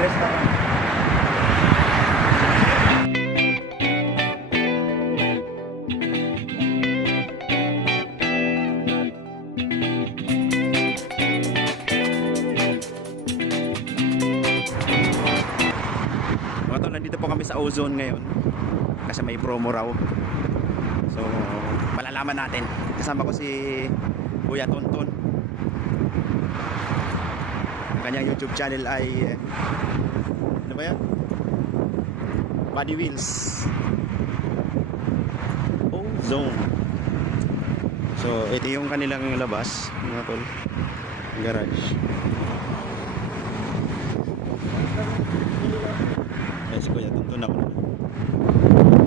restaurant. Mga tol, nandito po kami sa Ozone ngayon kasi may promo raw. So, malalaman natin. Kasama ko si Kuya Tonton. Ang kanyang YouTube channel ay ano ba yan? Body Wheels Ozone. So, ito yung kanilang labas, mga tol. Garage. Ayan si Kuya Tonton ako na.